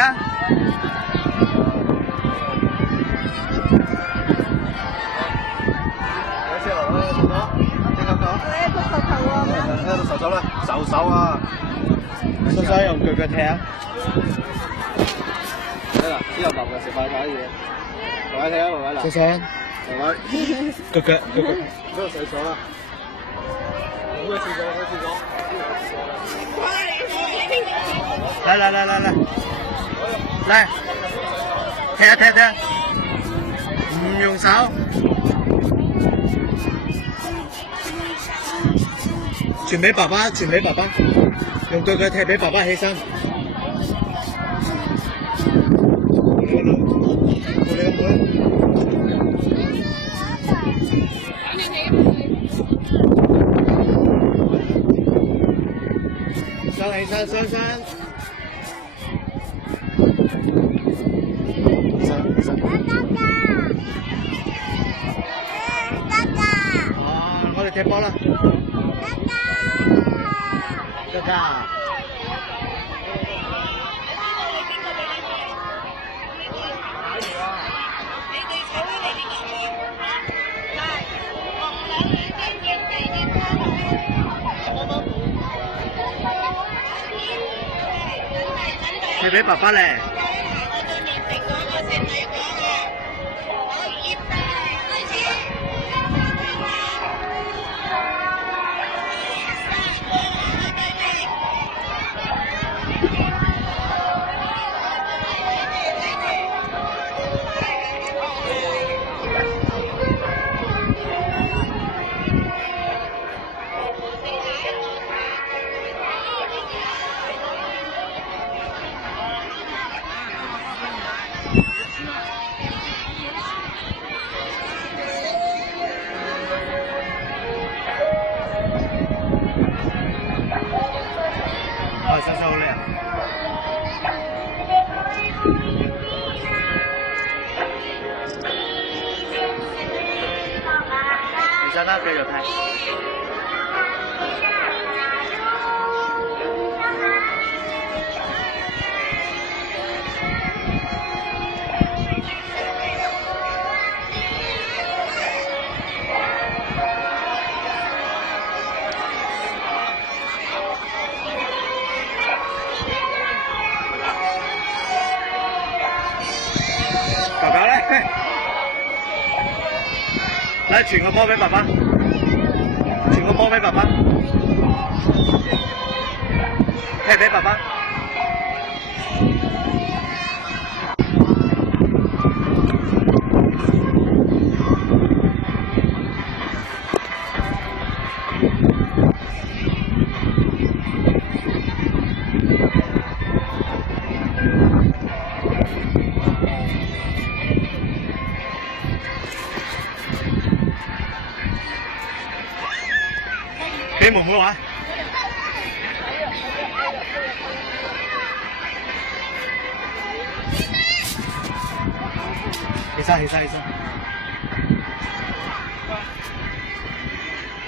啊？喺度手啦，手啊！手用腳腳踢啊！得啦，之後慢慢食快晒啲嘢，慢慢睇啊，慢慢嚟。手，慢慢。腳腳。嗰個洗手啦。好嘅，試過，好試過。嚟，踢啊踢啊！唔用手。傳俾爸爸，用腳腳踢俾爸爸起身。起身。我哋踢波啦。哥哥。踢俾爸爸咧。收好靚。起身啦，繼續踢。爸爸咧，嚟傳個波俾爸爸，踢俾爸爸。俾妹妹玩。起身。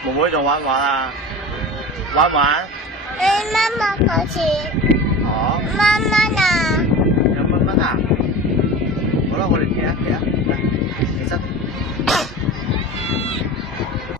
妹妹仲玩唔玩啊？玩唔玩？媽媽嗰次。哦。媽媽啊！有蚊啊？好啦，我哋踢啊，嚟，起身。